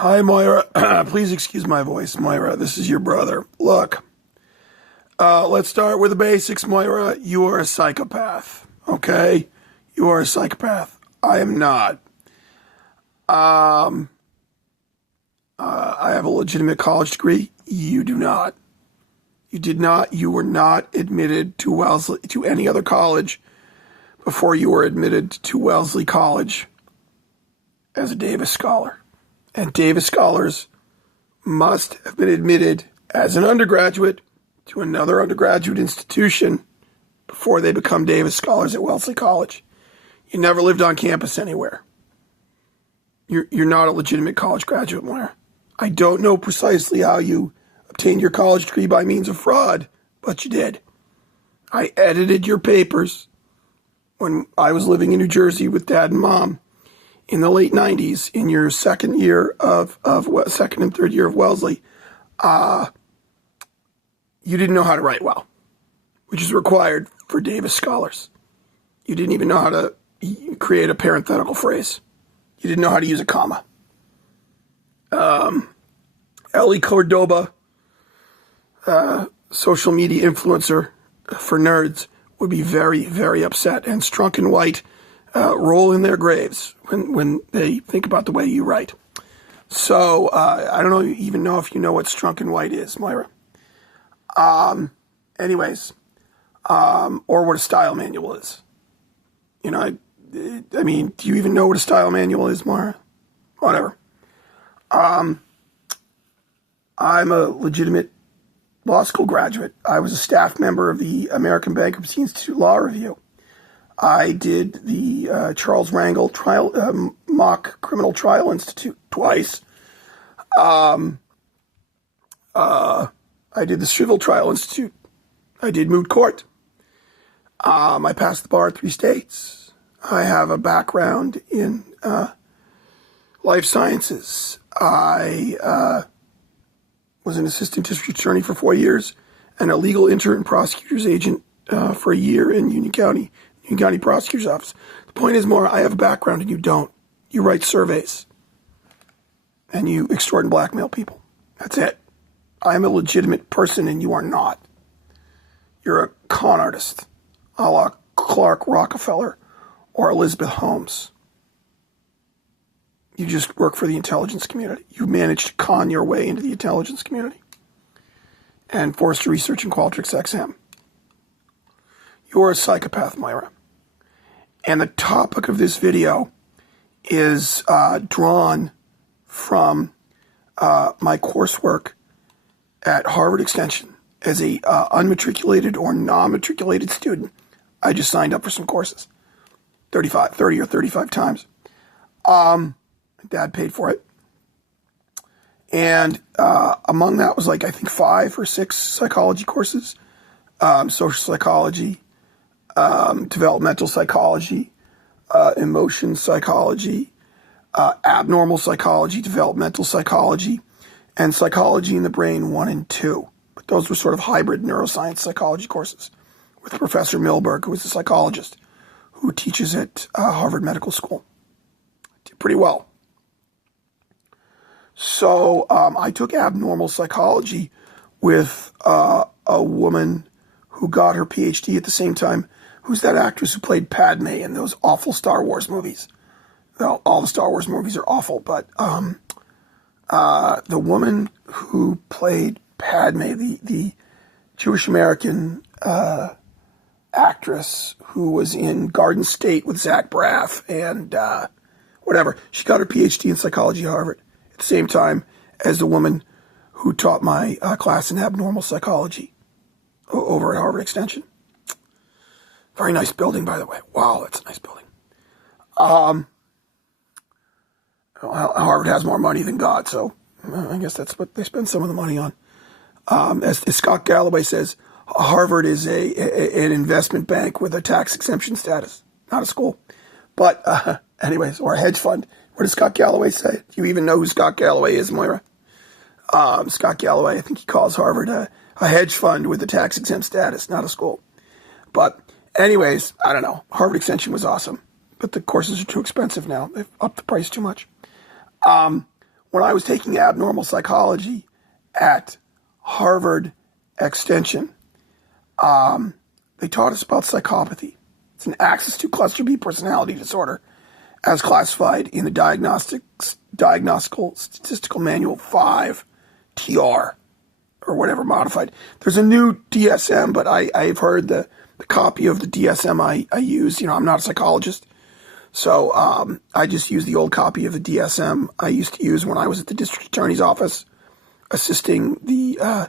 Hi, Moira. Please excuse my voice, Moira. This is your brother. Look, let's start with the basics, Moira. You are a psychopath, okay? You are a psychopath. I am not. I have a legitimate college degree. You do not. You did not. You were not admitted to Wellesley, to any other college before you were admitted to Wellesley College as a Davis Scholar. And Davis Scholars must have been admitted as an undergraduate to another undergraduate institution before they become Davis Scholars at Wellesley College. You never lived on campus anywhere. You're not a legitimate college graduate, Moira. I don't know precisely how you obtained your college degree by means of fraud, but you did. I edited your papers when I was living in New Jersey with Dad and Mom in the late 90s, in your second and third year of Wellesley. You didn't know how to write well, which is required for Davis Scholars. You didn't even know how to create a parenthetical phrase. You didn't know how to use a comma. Ellie Cordoba, social media influencer for nerds, would be very, very upset, and Strunk and White roll in their graves when they think about the way you write. So I don't even know if you know what Strunk and White is, Moira. Anyways, or what a style manual is. You know, I mean, do you even know what a style manual is, Moira? Whatever. I'm a legitimate law school graduate. I was a staff member of the American Bankruptcy Institute Law Review. I did the Charles Rangel trial, Mock Criminal Trial Institute twice. I did the Civil Trial Institute. I did moot court. I passed the bar at 3 states. I have a background in life sciences. I was an assistant district attorney for 4 years and a legal intern prosecutor's agent for a year in Union County Prosecutor's Office. The point is, Maura, I have a background and you don't. You write surveys and you extort and blackmail people. That's it. I am a legitimate person and you are not. You're a con artist, a la Clark Rockefeller or Elizabeth Holmes. You just work for the intelligence community. You managed to con your way into the intelligence community and forced to research in Qualtrics XM. You're a psychopath, Moira. And the topic of this video is drawn from my coursework at Harvard Extension as a unmatriculated or non-matriculated student. I just signed up for some courses 30 or 35 times. Dad paid for it. And among that was I think 5 or 6 psychology courses, social psychology, developmental psychology, emotion psychology, abnormal psychology, developmental psychology, and psychology in the brain 1 and 2. But those were sort of hybrid neuroscience psychology courses with Professor Milberg, who is a psychologist who teaches at Harvard Medical School. Did pretty well. So I took abnormal psychology with a woman who got her PhD at the same time. Who's that actress who played Padme in those awful Star Wars movies? Well, all the Star Wars movies are awful, but the woman who played Padme, the Jewish American actress who was in Garden State with Zach Braff and whatever, she got her PhD in psychology at Harvard at the same time as the woman who taught my class in abnormal psychology over at Harvard Extension. Very nice building, by the way. Wow, that's a nice building. Harvard has more money than God, so I guess that's what they spend some of the money on. As Scott Galloway says, Harvard is an investment bank with a tax exemption status, not a school. But anyways, or a hedge fund. What does Scott Galloway say? Do you even know who Scott Galloway is, Moira? Scott Galloway, I think he calls Harvard a hedge fund with a tax exempt status, not a school. But anyways, I don't know. Harvard Extension was awesome, but the courses are too expensive now. They've upped the price too much. when I was taking abnormal psychology at Harvard Extension, they taught us about psychopathy. It's an axis 2 cluster B personality disorder as classified in the Diagnostical Statistical Manual 5 TR or whatever modified. There's a new DSM, but I've heard the copy of the DSM I use. I'm not a psychologist, so I just use the old copy of the DSM I used to use when I was at the district attorney's office assisting the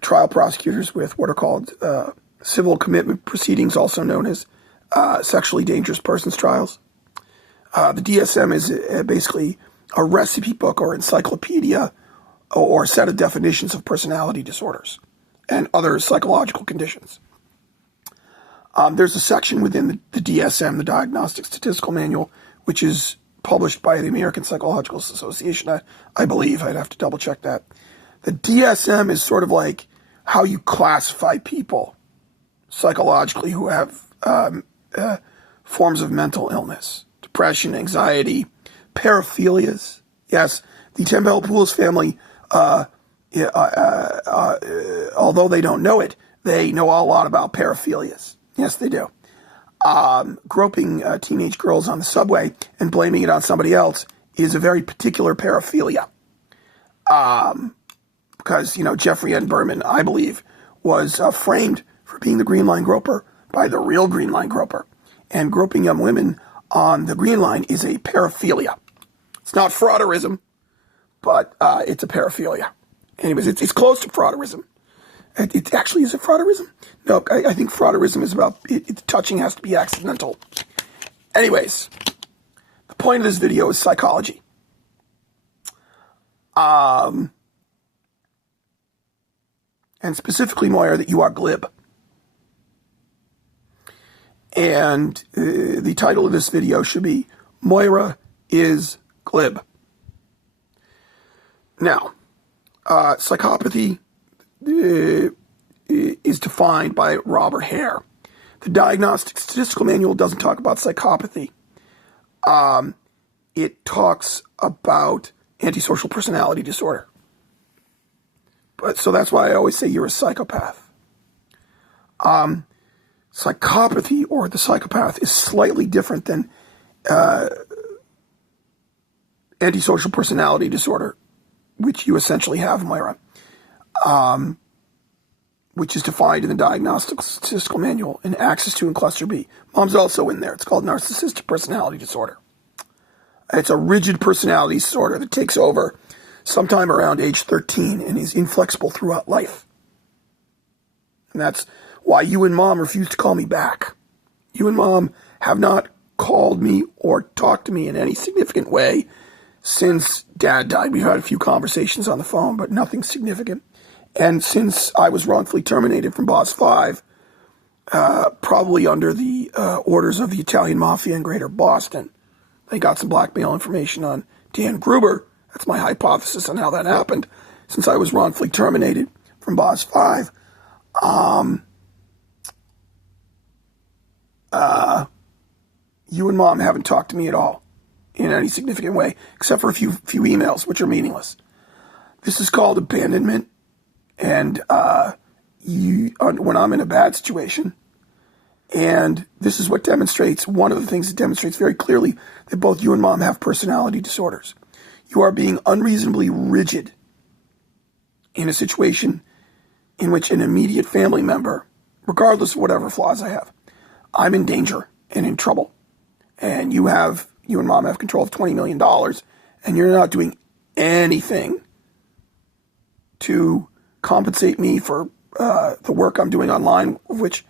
trial prosecutors with what are called civil commitment proceedings, also known as sexually dangerous persons trials. The DSM is basically a recipe book or encyclopedia or set of definitions of personality disorders and other psychological conditions. There's a section within the DSM, the Diagnostic Statistical Manual, which is published by the American Psychological Association. I believe. I'd have to double check that. The DSM is sort of like how you classify people psychologically who have forms of mental illness, depression, anxiety, paraphilias. Yes, the Tempelopoulos family, although they don't know it, they know a lot about paraphilias. Yes, they do. Groping teenage girls on the subway and blaming it on somebody else is a very particular paraphilia. Because, Jeffrey N. Berman, I believe, was framed for being the Green Line groper by the real Green Line groper. And groping young women on the Green Line is a paraphilia. It's not frauderism, but it's a paraphilia. Anyways, it's close to frauderism. It actually is a frauderism? No, I think frauderism is about touching has to be accidental. Anyways, the point of this video is psychology. And specifically, Moira, that you are glib. And the title of this video should be Moira is glib. Now, psychopathy is defined by Robert Hare. The Diagnostic Statistical Manual doesn't talk about psychopathy. It talks about antisocial personality disorder. So that's why I always say you're a psychopath. Psychopathy or the psychopath is slightly different than antisocial personality disorder, which you essentially have, Moira, which is defined in the Diagnostic Statistical Manual in Axis 2 and Cluster B. Mom's also in there. It's called narcissistic personality disorder. It's a rigid personality disorder that takes over sometime around age 13 and is inflexible throughout life. And that's why you and Mom refuse to call me back. You and Mom have not called me or talked to me in any significant way since Dad died. We've had a few conversations on the phone, but nothing significant. And since I was wrongfully terminated from Boss 5, probably under the orders of the Italian Mafia in Greater Boston, they got some blackmail information on Dan Gruber. That's my hypothesis on how that happened. Since I was wrongfully terminated from Boss 5, you and Mom haven't talked to me at all in any significant way, except for a few emails, which are meaningless. This is called abandonment. And when I'm in a bad situation, and this is what demonstrates, one of the things that demonstrates very clearly that both you and Mom have personality disorders. You are being unreasonably rigid in a situation in which an immediate family member, regardless of whatever flaws I have, I'm in danger and in trouble. And you and Mom have control of $20 million, and you're not doing anything to compensate me for the work I'm doing online, of which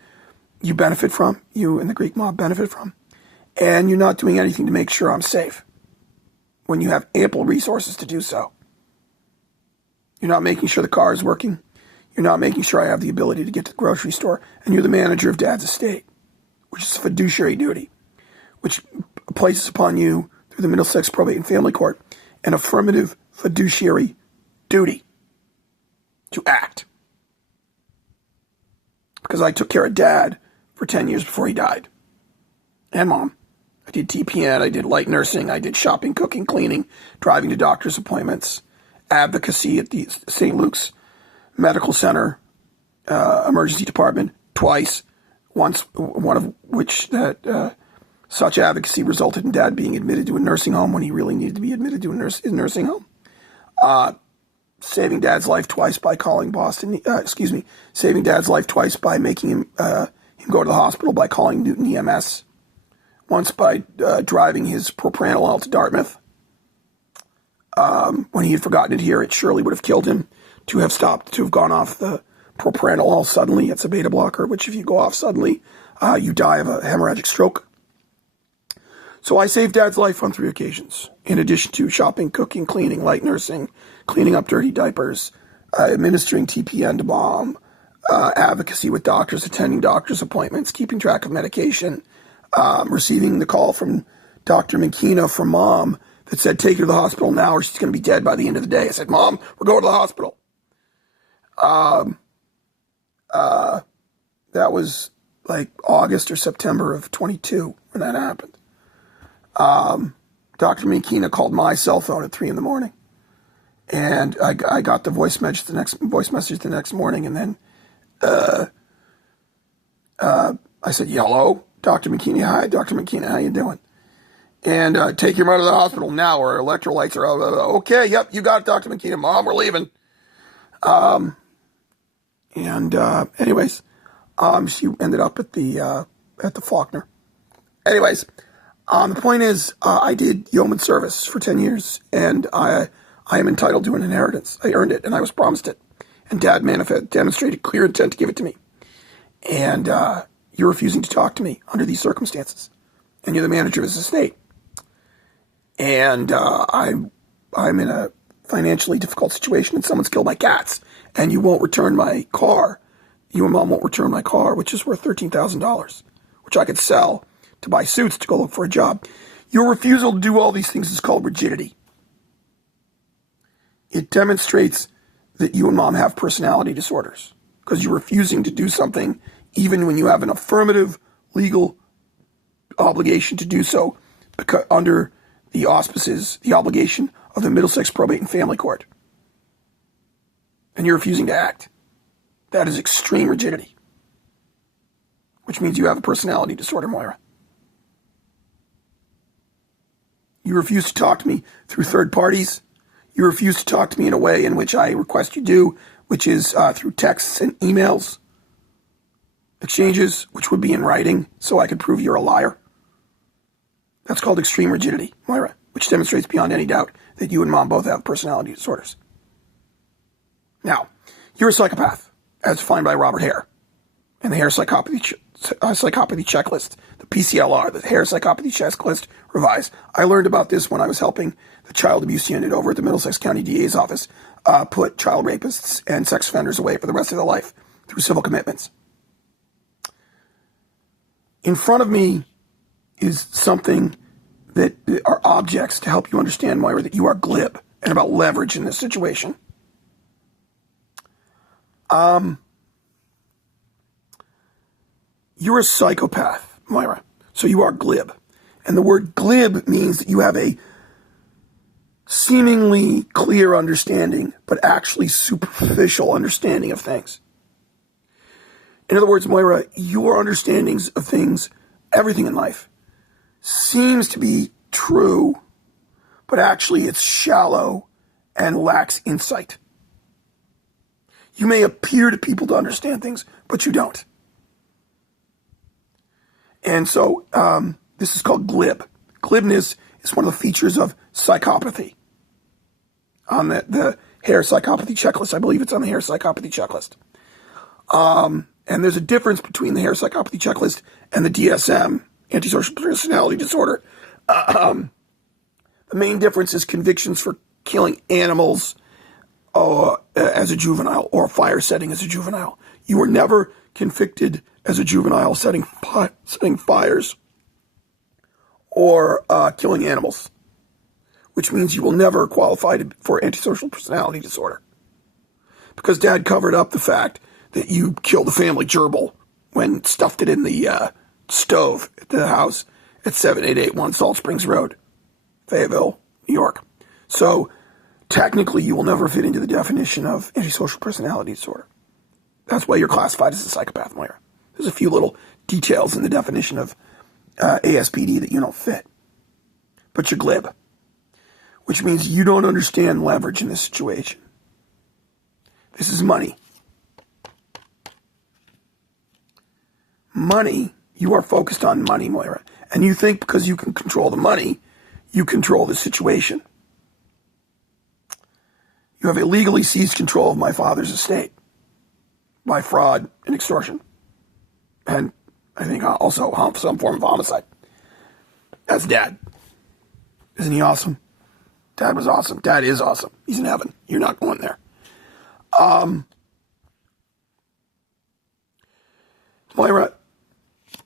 you benefit from, you and the Greek mob benefit from, and you're not doing anything to make sure I'm safe when you have ample resources to do so. You're not making sure the car is working. You're not making sure I have the ability to get to the grocery store, and you're the manager of Dad's estate, which is a fiduciary duty, which places upon you through the Middlesex Probate and Family Court an affirmative fiduciary duty to act. Because I took care of Dad for 10 years before he died. And Mom, I did TPN, I did light nursing, I did shopping, cooking, cleaning, driving to doctor's appointments, advocacy at the St. Luke's Medical Center, emergency department twice, once one of which that such advocacy resulted in Dad being admitted to a nursing home when he really needed to be admitted to a nursing home. Saving Dad's life twice by calling Boston, saving Dad's life twice by making him go to the hospital by calling Newton EMS. Once by driving his propranolol to Dartmouth. When he had forgotten it here, it surely would have killed him to have gone off the propranolol suddenly. It's a beta blocker, which if you go off suddenly, you die of a hemorrhagic stroke. So I saved Dad's life on 3 occasions, in addition to shopping, cooking, cleaning, light nursing, cleaning up dirty diapers, administering TPN to Mom, advocacy with doctors, attending doctor's appointments, keeping track of medication, receiving the call from Dr. McKenna from Mom that said, take her to the hospital now or she's going to be dead by the end of the day. I said, Mom, we're going to the hospital. That was like August or September of 22 when that happened. Dr. McKenna called my cell phone at 3 a.m. And I got the voice message the next morning. And then I said, hello, Dr. McKenna. Hi, Dr. McKenna. How you doing? And take your mother to the hospital now or electrolytes are okay. Yep, you got it, Dr. McKenna. Mom, we're leaving. Anyways, she ended up at the Faulkner. Anyways, the point is, I did yeoman service for 10 years, and I am entitled to an inheritance. I earned it, and I was promised it. And Dad demonstrated clear intent to give it to me. And you're refusing to talk to me under these circumstances. And you're the manager of his estate. And I'm in a financially difficult situation, and someone's killed my cats. And you won't return my car. You and Mom won't return my car, which is worth $13,000, which I could sell to buy suits to go look for a job. Your refusal to do all these things is called rigidity. It demonstrates that you and Mom have personality disorders because you're refusing to do something even when you have an affirmative legal obligation to do so because under the auspices, the obligation of the Middlesex Probate and Family Court. And you're refusing to act. That is extreme rigidity, which means you have a personality disorder, Moira. You refuse to talk to me through third parties. You refuse to talk to me in a way in which I request you do, which is through texts and emails exchanges, which would be in writing, so I could prove you're a liar. That's called extreme rigidity, Moira, which demonstrates beyond any doubt that you and Mom both have personality disorders. Now, you're a psychopath, as defined by Robert Hare and the Hare Psychopathy Checklist, the PCLR, the Hare Psychopathy Checklist revised. I learned about this when I was helping the child abuse unit over at the Middlesex County DA's office put child rapists and sex offenders away for the rest of their life through civil commitments. In front of me is something that are objects to help you understand, Moira, that you are glib and about leverage in this situation. You're a psychopath, Moira, so you are glib. And the word glib means that you have a seemingly clear understanding, but actually superficial understanding of things. In other words, Moira, your understandings of things, everything in life, seems to be true, but actually it's shallow and lacks insight. You may appear to people to understand things, but you don't. And so this is called glib. Glibness is one of the features of psychopathy. On the Hare Psychopathy Checklist, I believe it's on the Hare Psychopathy Checklist. And there's a difference between the Hare Psychopathy Checklist and the DSM, Antisocial Personality Disorder. The main difference is convictions for killing animals as a juvenile or fire setting as a juvenile. You were never convicted as a juvenile setting fires or killing animals, which means you will never qualify for antisocial personality disorder. Because Dad covered up the fact that you killed the family gerbil when stuffed it in the stove at the house at 7881 Salt Springs Road, Fayetteville, New York. So technically, you will never fit into the definition of antisocial personality disorder. That's why you're classified as a psychopath, Moira. There's a few little details in the definition of ASPD that you don't fit. But you're glib, which means you don't understand leverage in this situation. This is money. Money, you are focused on money, Moira. And you think because you can control the money, you control the situation. You have illegally seized control of my father's estate by fraud and extortion. And I think also some form of homicide. That's Dad. Isn't he awesome? Dad was awesome. Dad is awesome. He's in heaven. You're not going there. Moira,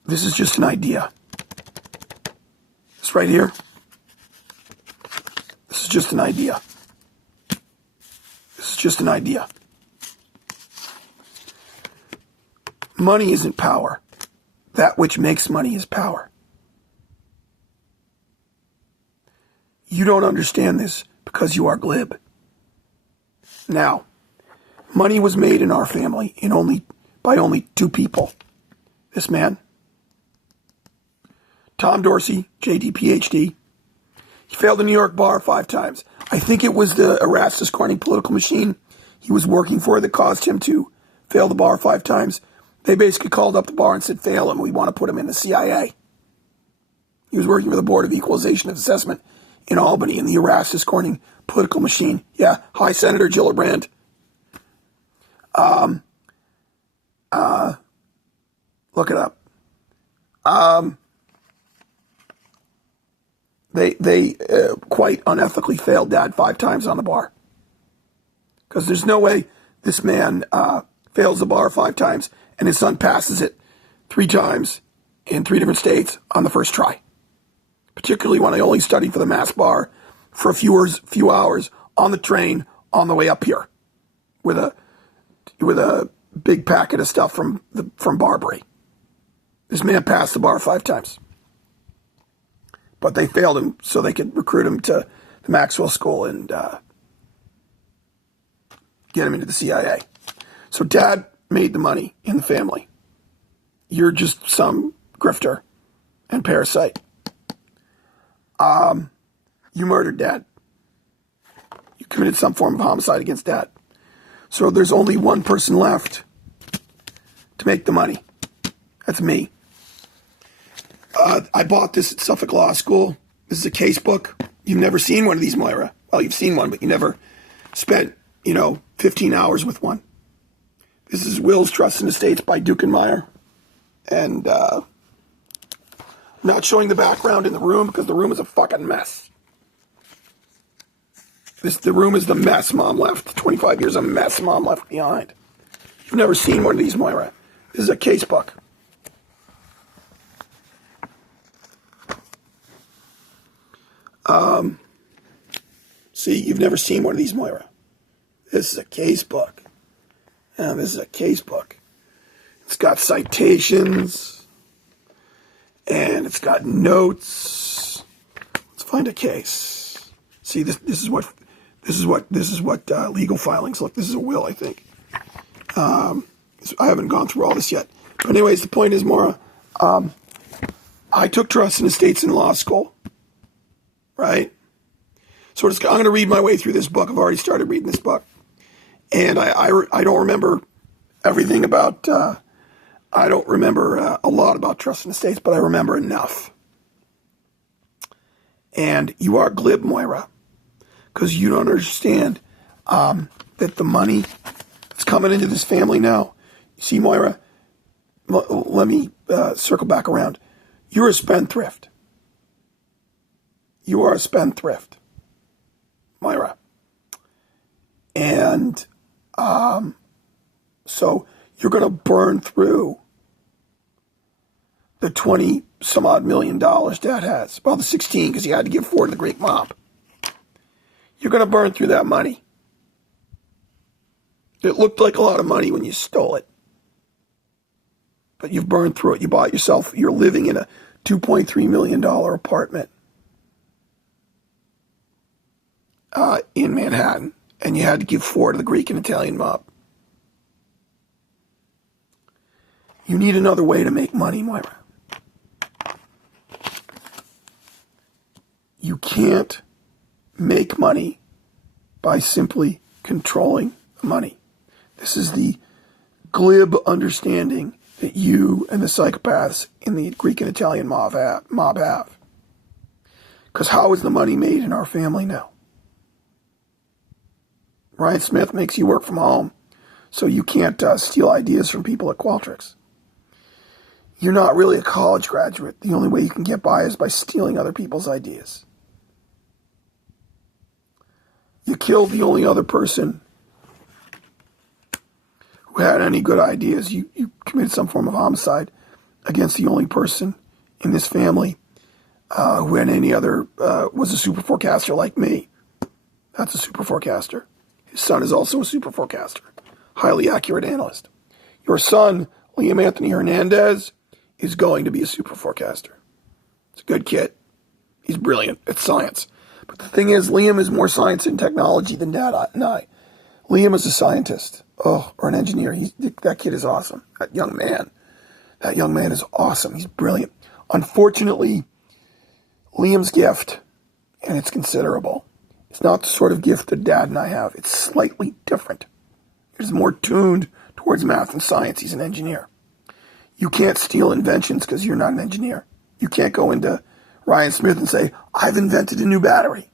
this is just an idea. This right here, this is just an idea. This is just an idea. Money isn't power. That which makes money is power. You don't understand this because you are glib. Now, money was made in our family by only two people. This man, Tom Dorsey, JD, PhD. He failed the New York bar 5 times. I think it was the Erastus Corning political machine he was working for that caused him to fail the bar 5 times. They basically called up the bar and said, fail him, we want to put him in the CIA. He was working for the Board of Equalization and Assessment in Albany in the Erastus Corning political machine. Yeah, hi, Senator Gillibrand. Look it up. They quite unethically failed Dad 5 times on the bar. Because there's no way this man fails the bar 5 times and his son passes it 3 times in 3 different states on the first try. Particularly when I only studied for the Mass bar for a few hours on the train on the way up here with a big packet of stuff from Barbary. This man passed the bar 5 times. But they failed him so they could recruit him to the Maxwell School and get him into the CIA. So Dad made the money in the family. You're just some grifter and parasite. You murdered Dad. You committed some form of homicide against Dad. So there's only one person left to make the money. That's me. I bought this at Suffolk Law School. This is a case book. You've never seen one of these, Moira. Well, you've seen one, but you never spent, 15 hours with one. This is Wills, Trusts, and Estates by Dukenmeyer. And I'm not showing the background in the room because the room is a fucking mess. The room is the mess Mom left. 25 years of mess Mom left behind. You've never seen one of these, Moira. This is a case book. See, you've never seen one of these, Moira. This is a case book. Yeah, this is a case book. It's got citations, and it's got notes. Let's find a case. See, this is what legal filings look. This is a will, I think. I haven't gone through all this yet. But anyways, the point is, Moira, I took Trusts and Estates in law school, right? So I'm going to read my way through this book. I've already started reading this book. And I don't remember everything about, I don't remember a lot about Trusts and Estates, but I remember enough. And you are glib, Moira, because you don't understand that the money that's coming into this family now. See, Moira, let me circle back around. You're a spendthrift. You are a spendthrift, Moira. And so you're going to burn through the 20 some odd $1 million Dad has. Well, the 16 because he had to give 4 to the Greek mob. You're going to burn through that money. It looked like a lot of money when you stole it. But you've burned through it. You bought yourself, you're living in a $2.3 million apartment in Manhattan, and you had to give 4 to the Greek and Italian mob. You need another way to make money, Moira. You can't make money by simply controlling the money. This is the glib understanding that you and the psychopaths in the Greek and Italian mob have. Because how is the money made in our family now? Ryan Smith makes you work from home, so you can't steal ideas from people at Qualtrics. You're not really a college graduate. The only way you can get by is by stealing other people's ideas. You killed the only other person who had any good ideas. You committed some form of homicide against the only person in this family who had any other, was a super forecaster like me. That's a super forecaster. His son is also a super forecaster. Highly accurate analyst. Your son, Liam Anthony Hernandez, is going to be a super forecaster. He's a good kid. He's brilliant at science. But the thing is, Liam is more science and technology than Dad and I. Liam is a scientist. Or an engineer. That kid is awesome. That young man is awesome. He's brilliant. Unfortunately, Liam's gift, and it's considerable, it's not the sort of gift that Dad and I have. It's slightly different. He's more tuned towards math and science. He's an engineer. You can't steal inventions because you're not an engineer. You can't go into Ryan Smith and say, I've invented a new battery.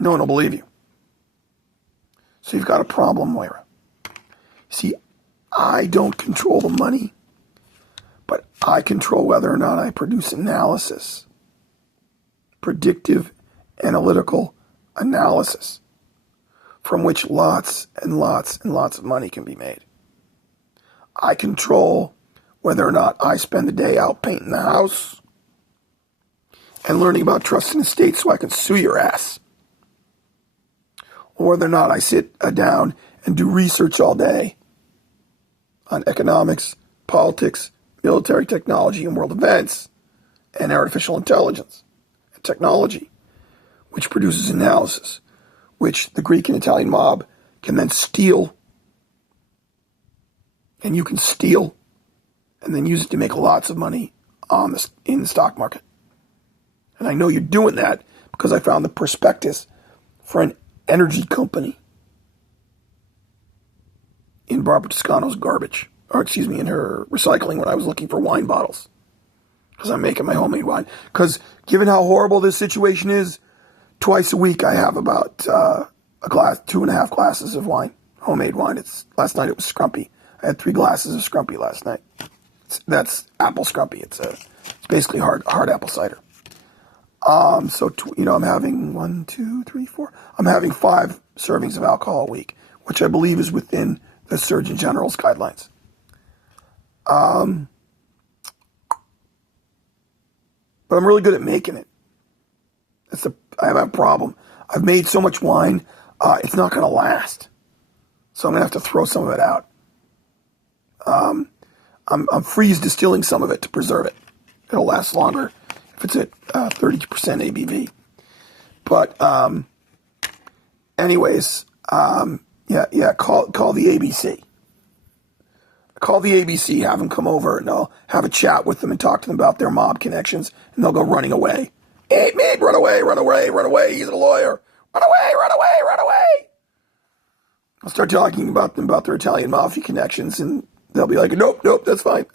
No one will believe you. So you've got a problem, Moira. See, I don't control the money, but I control whether or not I produce analysis, predictive, analytical analysis, from which lots and lots and lots of money can be made. I control whether or not I spend the day out painting the house and learning about trust and estates so I can sue your ass, or whether or not I sit down and do research all day on economics, politics, military technology, and world events, and artificial intelligence and technology, which produces analysis, which the Greek and Italian mob can then steal, and you can steal, and then use it to make lots of money in the stock market. And I know you're doing that because I found the prospectus for an energy company in Barbara Toscano's in her recycling when I was looking for wine bottles. Because I'm making my homemade wine. Because given how horrible this situation is, twice a week I have about a glass, 2.5 glasses of wine, homemade wine. Last night it was Scrumpy. I had 3 glasses of Scrumpy last night. That's apple Scrumpy. It's basically hard apple cider. I'm having 1, 2, 3, 4. I'm having 5 servings of alcohol a week, which I believe is within the Surgeon General's guidelines. But I'm really good at making it. I have a problem. I've made so much wine, it's not going to last. So I'm going to have to throw some of it out. I'm freeze distilling some of it to preserve it. It'll last longer if it's at 30% ABV. But anyways, call the ABC. Call the ABC, have them come over, and I'll have a chat with them and talk to them about their mob connections, and they'll go running away. Hey, man, run away, he's a lawyer. Run away. I'll start talking about them, about their Italian mafia connections, and they'll be like, nope, that's fine.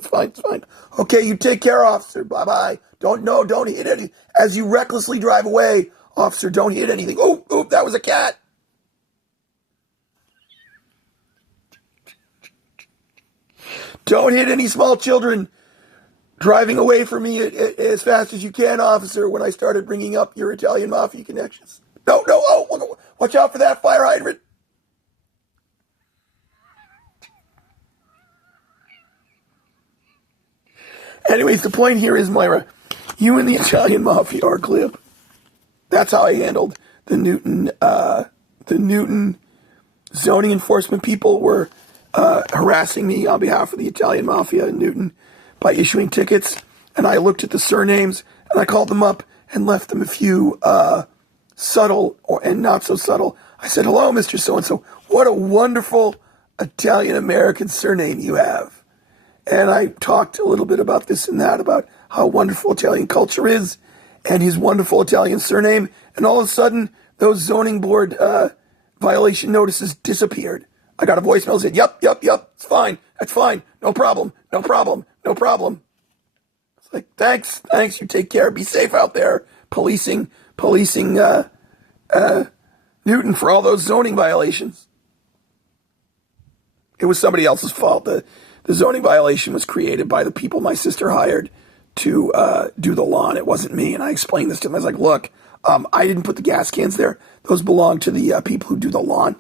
Okay, you take care, officer, bye-bye. Don't hit anything. As you recklessly drive away, officer, don't hit anything. Oh, that was a cat. Don't hit any small children driving away from me as fast as you can, officer, when I started bringing up your Italian mafia connections. No, watch out for that fire hydrant. Anyways, the point here is, Moira, you and the Italian mafia are glib. That's how I handled the Newton zoning enforcement people were harassing me on behalf of the Italian mafia in Newton by issuing tickets. And I looked at the surnames, and I called them up and left them a few subtle and not so subtle. I said, "Hello, Mr. So-and-so. What a wonderful Italian-American surname you have." And I talked a little bit about this and that, about how wonderful Italian culture is and his wonderful Italian surname. And all of a sudden, those zoning board violation notices disappeared. I got a voicemail that said, yep, it's fine. That's fine. No problem. It's like, thanks. You take care. Be safe out there. Policing Newton for all those zoning violations. It was somebody else's fault. The zoning violation was created by the people my sister hired to do the lawn. It wasn't me. And I explained this to him. I was like, look, I didn't put the gas cans there. Those belong to the people who do the lawn.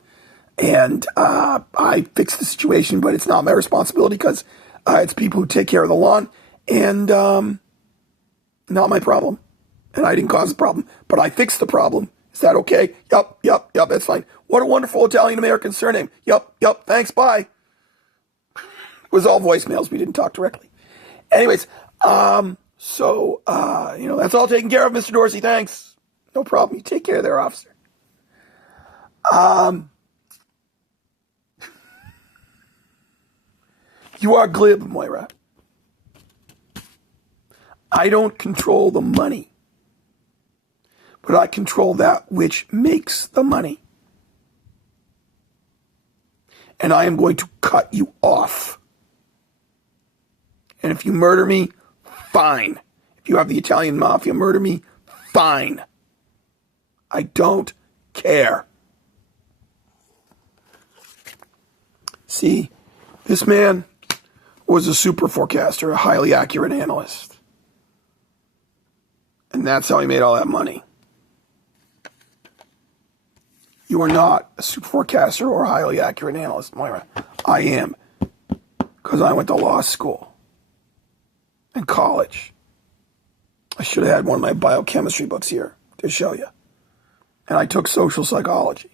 And I fixed the situation, but it's not my responsibility because it's people who take care of the lawn and not my problem. And I didn't cause the problem, but I fixed the problem. Is that okay? Yup, that's fine. What a wonderful Italian-American surname. Yup, thanks, bye. It was all voicemails. We didn't talk directly. Anyways, that's all taken care of, Mr. Dorsey. Thanks. No problem. You take care there, officer. You are glib, Moira. I don't control the money, but I control that which makes the money. And I am going to cut you off. And if you murder me, fine. If you have the Italian mafia murder me, fine. I don't care. See, this man was a super forecaster, a highly accurate analyst. And that's how he made all that money. You are not a super forecaster or a highly accurate analyst, Moira. I am. Because I went to law school and college. I should have had one of my biochemistry books here to show you. And I took social psychology.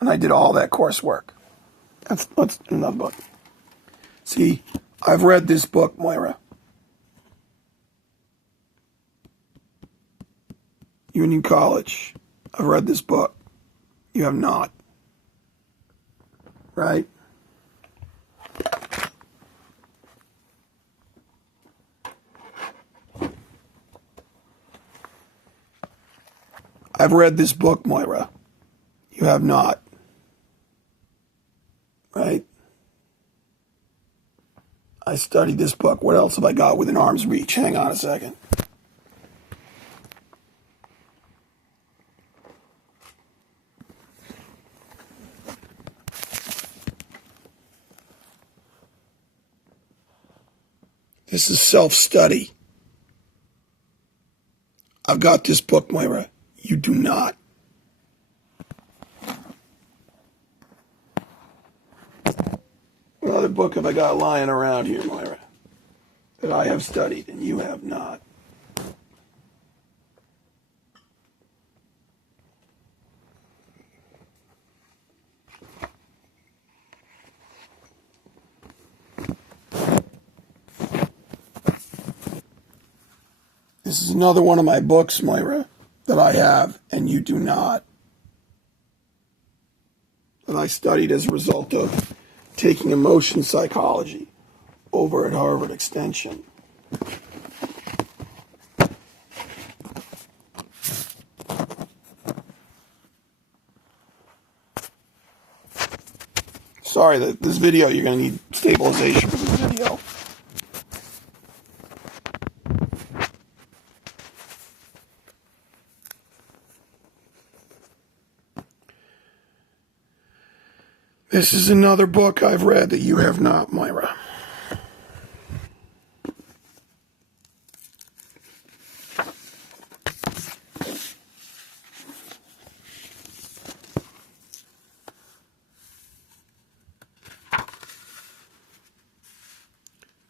And I did all that coursework. That's another book. See, I've read this book, Moira. Union College. I've read this book. You have not. Right? I've read this book, Moira. You have not. Right? I studied this book. What else have I got within arm's reach? Hang on a second. This is self-study. I've got this book, Moira. You do not. What other book have I got lying around here, Moira, that I have studied and you have not? This is another one of my books, Moira, that I have and you do not. That I studied as a result of taking emotion psychology over at Harvard Extension. Sorry, this video, you're going to need stabilization for this video. This is another book I've read that you have not, Moira.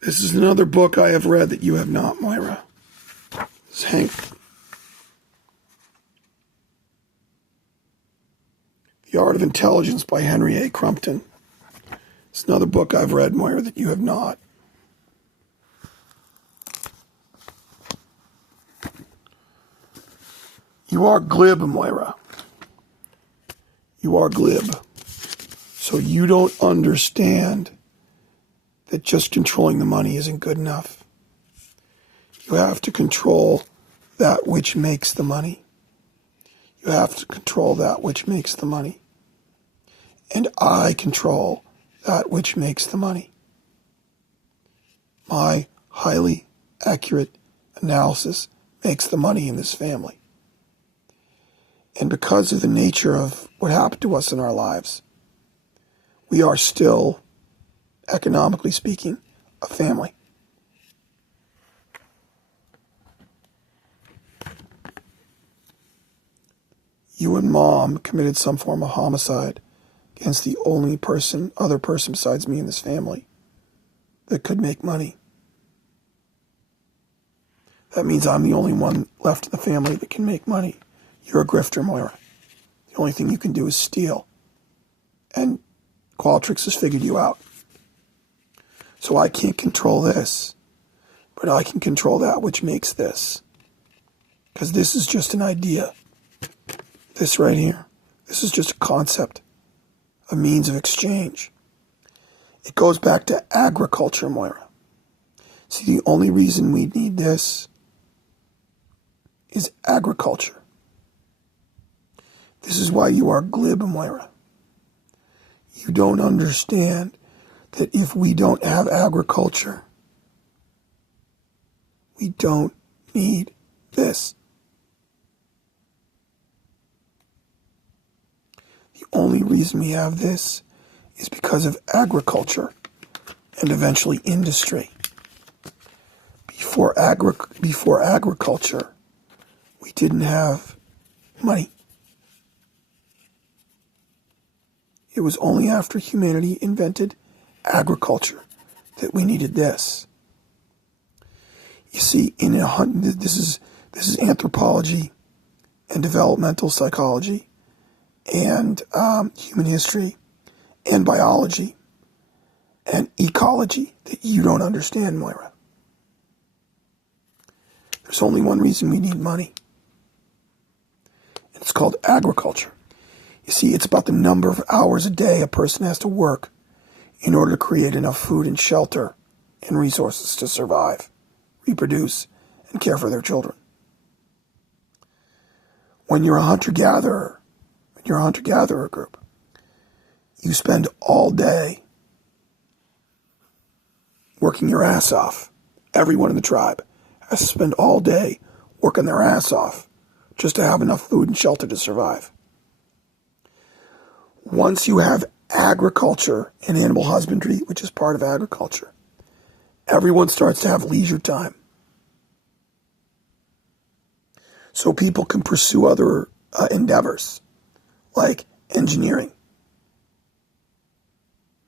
This is another book I have read that you have not, Moira. It's Hank. The Art of Intelligence by Henry A. Crumpton. It's another book I've read, Moira, that you have not. You are glib, Moira. You are glib. So you don't understand that just controlling the money isn't good enough. You have to control that which makes the money. You have to control that which makes the money. And I control that which makes the money. My highly accurate analysis makes the money in this family. And because of the nature of what happened to us in our lives, we are still, economically speaking, a family. You and Mom committed some form of homicide against the only other person besides me in this family that could make money. That means I'm the only one left in the family that can make money. You're a grifter, Moira. The only thing you can do is steal. And Qualtrics has figured you out. So I can't control this, but I can control that which makes this. Because this is just an idea. This right here. This is just a concept, a means of exchange. It goes back to agriculture, Moira. See, the only reason we need this is agriculture. This is why you are glib, Moira. You don't understand that if we don't have agriculture, we don't need this. The only reason we have this is because of agriculture and eventually industry. Before agriculture, we didn't have money. It was only after humanity invented agriculture that we needed this. You see, this is anthropology and developmental psychology and human history and biology and ecology that you don't understand, Moira. There's only one reason we need money. It's called agriculture. You see, it's about the number of hours a day a person has to work in order to create enough food and shelter and resources to survive, reproduce, and care for their children. When you're a hunter-gatherer group, you spend all day working your ass off. Everyone in the tribe has to spend all day working their ass off just to have enough food and shelter to survive. Once you have agriculture and animal husbandry, which is part of agriculture, everyone starts to have leisure time. So people can pursue other endeavors, like engineering,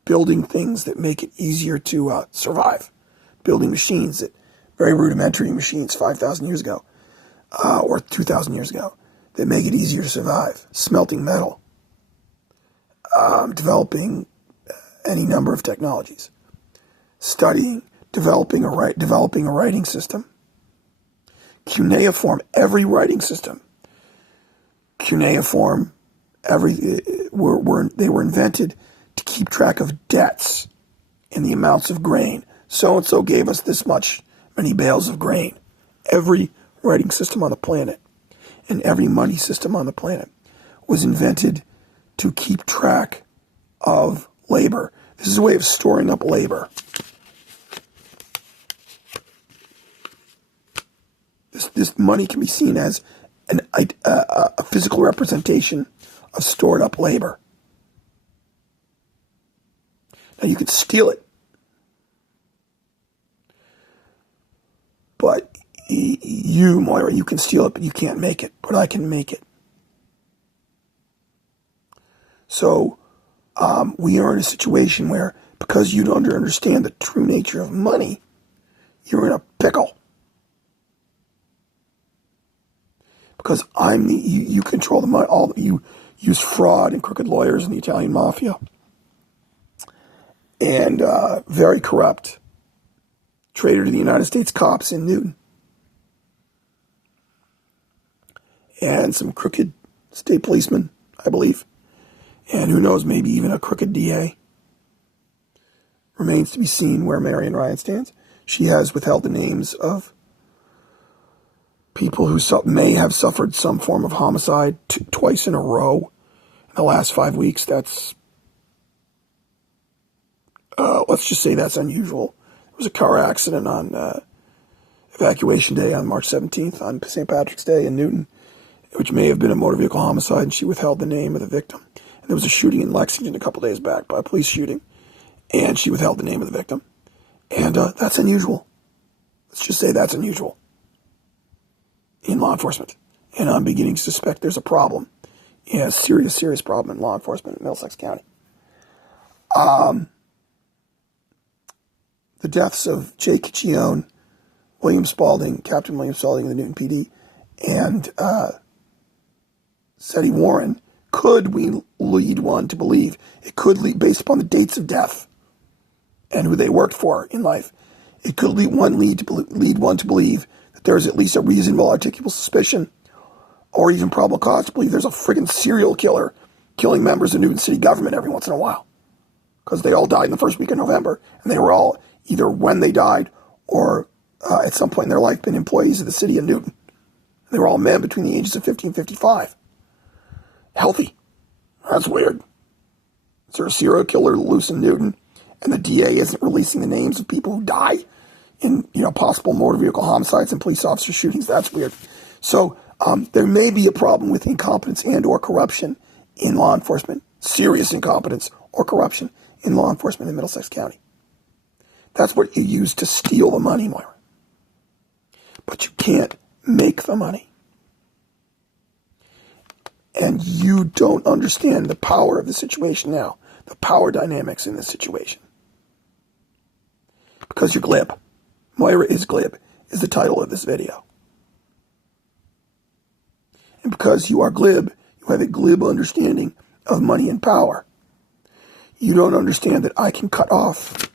building things that make it easier to survive, building machines, very rudimentary machines 5,000 years ago, or 2,000 years ago, that make it easier to survive, smelting metal, developing any number of technologies, studying, developing a writing system, cuneiform, every writing system, cuneiform, they were invented to keep track of debts and the amounts of grain. So-and-so gave us this many bales of grain. Every writing system on the planet and every money system on the planet was invented to keep track of labor. This is a way of storing up labor. This money can be seen as a physical representation of stored up labor. Now you could steal it, but you, Moira, you can steal it, but you can't make it. But I can make it. So we are in a situation where, because you don't understand the true nature of money, you're in a pickle. Because you control the money. You use fraud and crooked lawyers in the Italian mafia, and very corrupt traitor to the United States cops in Newton. and some crooked state policemen, I believe. And who knows, maybe even a crooked DA. Remains to be seen where Marian Ryan stands. She has withheld the names of people who may have suffered some form of homicide twice in a row in the last 5 weeks. That's, let's just say that's unusual. There was a car accident on evacuation day on March 17th, on St. Patrick's Day in Newton, which may have been a motor vehicle homicide, and she withheld the name of the victim. And there was a shooting in Lexington a couple days back by a police shooting, and she withheld the name of the victim. And that's unusual. Let's just say that's unusual in law enforcement. And I'm beginning to suspect there's a problem, a serious, serious problem in law enforcement in Middlesex County. The deaths of Jake Ciccione, William Spalding, Captain William Spalding of the Newton PD, and Seti Warren could we lead one to believe, it could lead, based upon the dates of death and who they worked for in life, it could lead one to believe that there is at least a reasonable articulable suspicion or even probable cause to believe there's a friggin' serial killer killing members of Newton City government every once in a while. Because they all died in the first week of November, and they were all, either when they died or at some point in their life, been employees of the city of Newton. They were all men between the ages of 50 and 55. Healthy. That's weird. Is there a serial killer loose in Newton, and the DA isn't releasing the names of people who die in, possible motor vehicle homicides and police officer shootings? That's weird. So there may be a problem with incompetence and or corruption in law enforcement, serious incompetence or corruption in law enforcement in Middlesex County. That's what you use to steal the money, Moira. But you can't make the money. And you don't understand the power of the situation now, the power dynamics in this situation. Because you're glib. Moira is glib, is the title of this video. And because you are glib, you have a glib understanding of money and power. You don't understand that I can cut off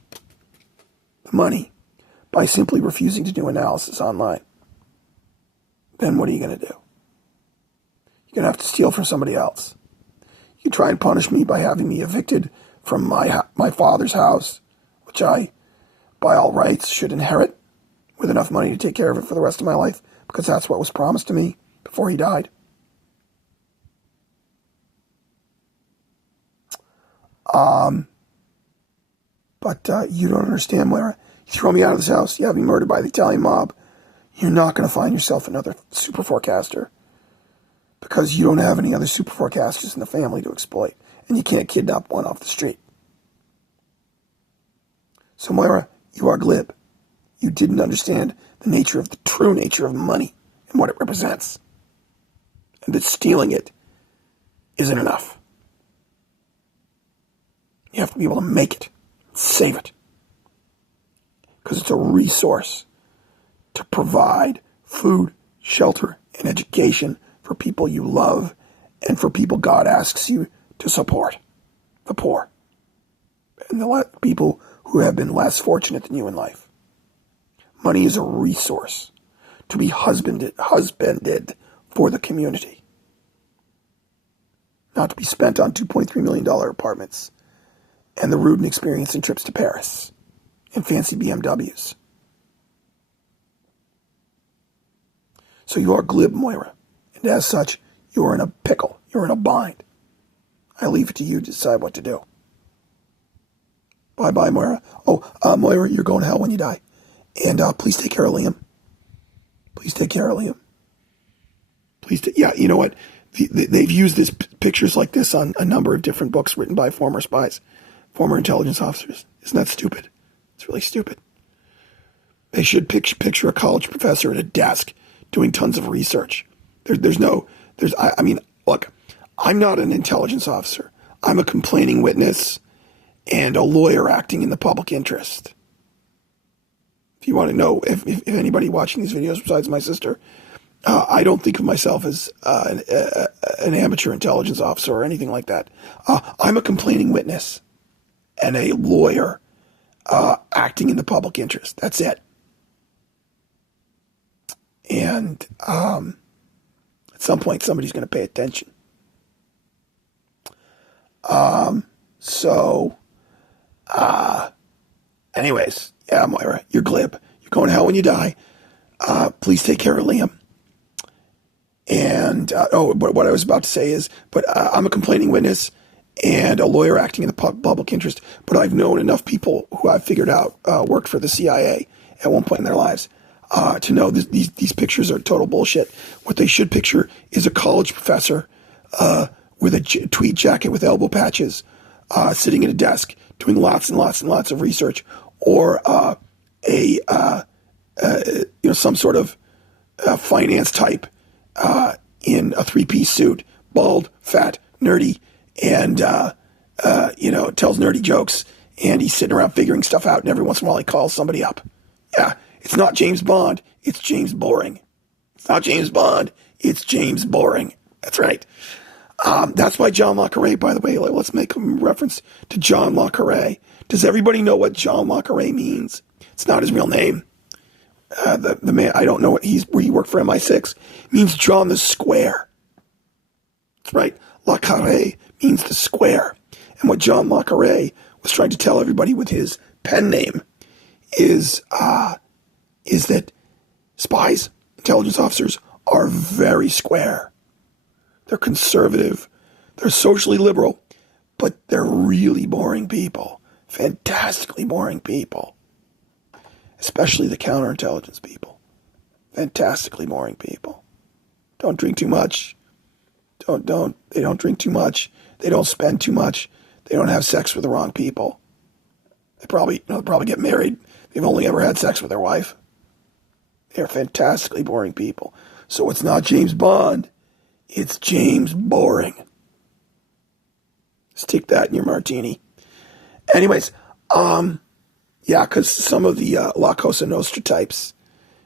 the money by simply refusing to do analysis online. Then what are you going to do? You're going to have to steal from somebody else. You try and punish me by having me evicted from my father's house, which I, by all rights, should inherit with enough money to take care of it for the rest of my life, because that's what was promised to me before he died. But you don't understand, Moira. You throw me out of this house, you have me murdered by the Italian mob, you're not going to find yourself another super forecaster, because you don't have any other super forecasters in the family to exploit, and you can't kidnap one off the street. So, Moira, you are glib. You didn't understand the true nature of money and what it represents, and that stealing it isn't enough. You have to be able to make it, save it, because it's a resource to provide food, shelter, and education for people you love and for people God asks you to support, the poor, and the people who have been less fortunate than you in life. Money is a resource to be husbanded for the community, not to be spent on $2.3 million apartments and the Rudin experience and trips to Paris and fancy BMWs. So you are glib, Moira, and as such, you are in a pickle. You're in a bind. I leave it to you to decide what to do. Bye-bye, Moira. Moira, you're going to hell when you die. And please take care of Liam. Please take care of Liam. Yeah, you know what? They've used pictures like this on a number of different books written by former spies, former intelligence officers. Isn't that stupid? It's really stupid. They should picture a college professor at a desk doing tons of research. Look, I'm not an intelligence officer. I'm a complaining witness and a lawyer acting in the public interest. If you want to know, if anybody watching these videos besides my sister, I don't think of myself as an amateur intelligence officer or anything like that. I'm a complaining witness and a lawyer acting in the public interest. That's it. And that's At some point, somebody's going to pay attention. Anyways, yeah, Moira, you're glib. You're going to hell when you die. Please take care of Liam. And, what I was about to say is, I'm a complaining witness and a lawyer acting in the public interest, but I've known enough people who I've figured out worked for the CIA at one point in their lives to know these pictures are total bullshit. What they should picture is a college professor with a tweed jacket with elbow patches, sitting at a desk doing lots and lots and lots of research, or some sort of finance type in a three-piece suit, bald, fat, nerdy, and tells nerdy jokes, and he's sitting around figuring stuff out, and every once in a while he calls somebody up. Yeah, it's not James Bond, it's James Boring. It's not James Bond, it's James Boring. That's right. That's by John Le Carre, by the way. Let's make a reference to John Le Carre. Does everybody know what John Le Carre means? It's not his real name. The man, I don't know where he worked for MI6. It means John the Square. That's right. Le Carre means the square. And what John Le Carre was trying to tell everybody with his pen name is that spies, intelligence officers, are very square. They're conservative. They're socially liberal, but they're really boring people. Fantastically boring people. Especially the counterintelligence people. Fantastically boring people. Don't drink too much. They don't drink too much. They don't spend too much. They don't have sex with the wrong people. They probably get married. They've only ever had sex with their wife. They're fantastically boring people. So it's not James Bond. It's James Boring. Stick that in your martini. Anyways, yeah, because some of the La Cosa Nostra types,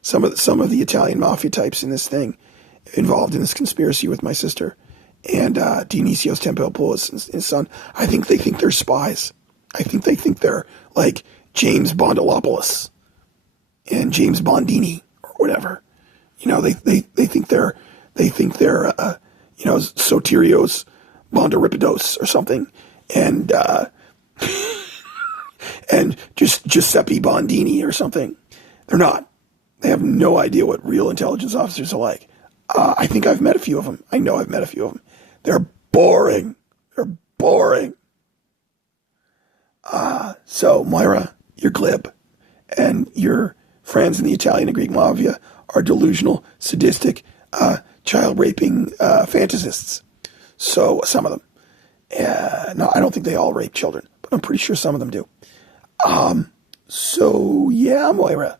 some of the Italian mafia types in this thing, involved in this conspiracy with my sister and Dionysios Tempeopoulos and his son, I think they think they're spies. I think they think they're like James Bondolopoulos and James Bondini or whatever. They think they're Soterios Bondaripidos or something, and and just Giuseppe Bondini or something. They're not. They have no idea what real intelligence officers are like. I think I've met a few of them. I know I've met a few of them. They're boring. They're boring. So, Moira, you're glib. And your friends in the Italian and Greek mafia are delusional, sadistic, child-raping fantasists. So, some of them. No, I don't think they all rape children, but I'm pretty sure some of them do. So, yeah, Moira,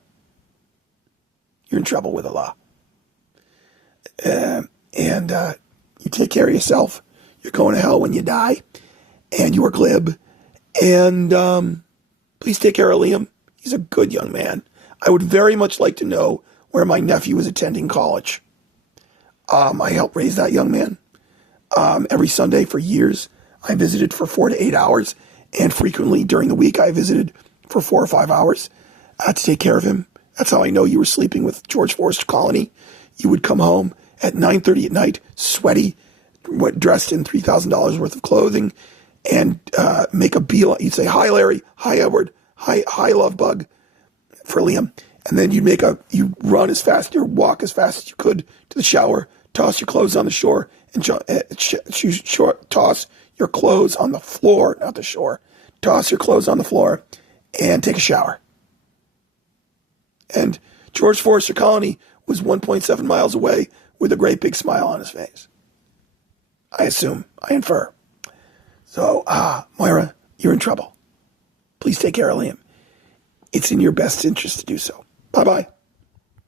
you're in trouble with the law. And you take care of yourself. You're going to hell when you die. And you are glib. And please take care of Liam. He's a good young man. I would very much like to know where my nephew is attending college. I helped raise that young man. Every Sunday for years, I visited for 4 to 8 hours. And frequently during the week, I visited for 4 or 5 hours to take care of him. That's how I know you were sleeping with George Forster Colony. You would come home at 9:30 at night, sweaty, dressed in $3,000 worth of clothing, and make a beeline. You'd say, "Hi, Larry. Hi, Edward. Hi, Love Bug," for Liam. And then you'd run as fast, you'd walk as fast as you could to the shower, toss your clothes on the shore, and toss your clothes on the floor, not the shore. Toss your clothes on the floor and take a shower. And George Forster Colony was 1.7 miles away with a great big smile on his face. I assume, I infer. So, Moira, you're in trouble. Please take care of Liam. It's in your best interest to do so. Bye-bye.